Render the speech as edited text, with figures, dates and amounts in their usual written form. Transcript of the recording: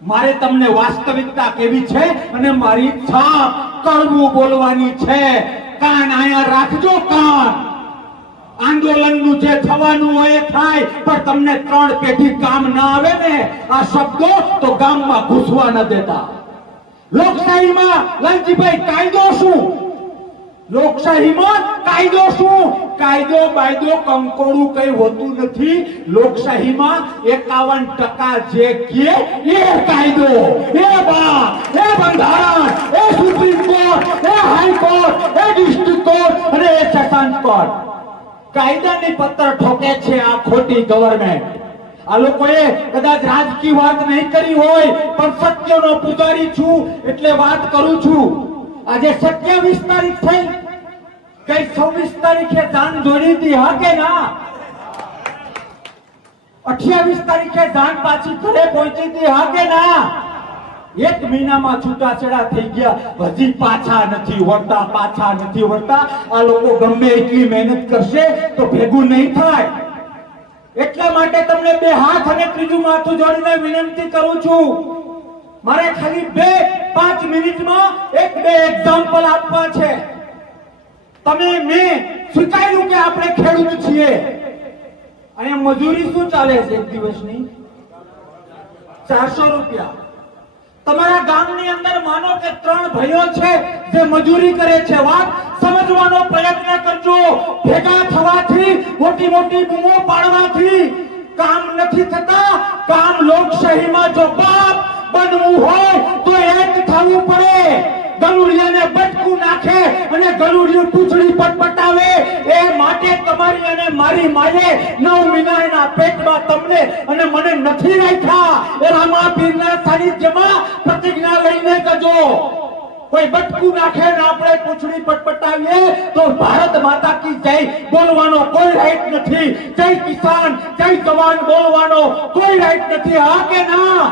મારે તમને વાસ્તવિકતા કેવી છે અને મારી છાપ કડવું બોલવાની છે. કાન આયા રાખજો, કાન. આંદોલનનું જે થવાનું હોય એ થાય, પણ તમને 3 પેઢી કામ ના આવે ને આ શબ્દો તો ગામમાં ઘૂસવા ન દેતા. લોકશાહીમાં લાલજીભાઈ કાયદો શું? લોકશાહીમાં કાયદો શું? કાયદો બાયદો કંકોડું કઈ હોતું નથી. લોકશાહીમાં 51% જે કહે એ કાયદો, એ એ બંધારણ, એ સુપ્રીમ કોર્ટ, એ હાઈકોર્ટ, એ ડિસ્ટ્રિક્ટ કોર્ટ અને એ સેશન્સ કોર્ટ કાયદાની પત્તર ઠોકે છે આ ખોટી ગવર્નમેન્ટ. આ લોકોએ કદાચ રાજકીય વાત નહીં કરી હોય, પણ સત્યનો પૂજારી છું એટલે વાત કરું છું. આજે 27 તારીખ થઈ, કઈ 26 તારીખે જાન જોડી હતી, હા કે ના? 28 તારીખે જાન પાછી ઘરે પહોંચી હતી, હા કે ના? 1 મહિનામાં છૂટાછેડા થઈ ગયા, હજી પાછા નથી વળતા, પાછા નથી વળતા. આ લોકો ગમે એટલી મહેનત કરશે તો ભેગું નહીં થાય. એટલા માટે તમને 2 હાથ અને ત્રીજું માથું જોડીને વિનંતી કરું છું. મારે ખાલી 2-5 મિનિટમાં 1-2 એક્ઝામ્પલ આપવા છે. મેં સ્વીકાર્યું કે આપણે ખેડૂત છીએ. અહીંયા મજૂરી શું ચાલે છે એક દિવસની? 400 રૂપિયા. તમારા ગામની અંદર માનો કે 3 ભાઈઓ છે જે મજૂરી કરે છે. વાત સમજવાનો પ્રયત્ન કરજો. ભેગા થવાથી, મોટી મોટી બૂમો પાડવાથી કામ નથી થતા. કામ લોકશાહીમાં જો બાપ બનવું હોય તો એક થવું પડે. ગલુડિયાને બટકું નાખે અને ગલુડિયું પૂંછડી પટપટાવે એ માટે તમારી અને મારી માએ 9 મહિનાના પેટમાં તમને અને મને નથી રાખ્યા. એ રામાપીરના સાનિધ્યમાં પ્રતિજ્ઞા લઈને જજો. કોઈ બટકું નાખે ને આપણે પૂંછડી પટપટાવીએ તો ભારત માતા કી જય બોલવાનો કોઈ રાઈટ નથી. જય કિસાન, જય જવાન બોલવાનો કોઈ રાઈટ નથી, હા કે ના?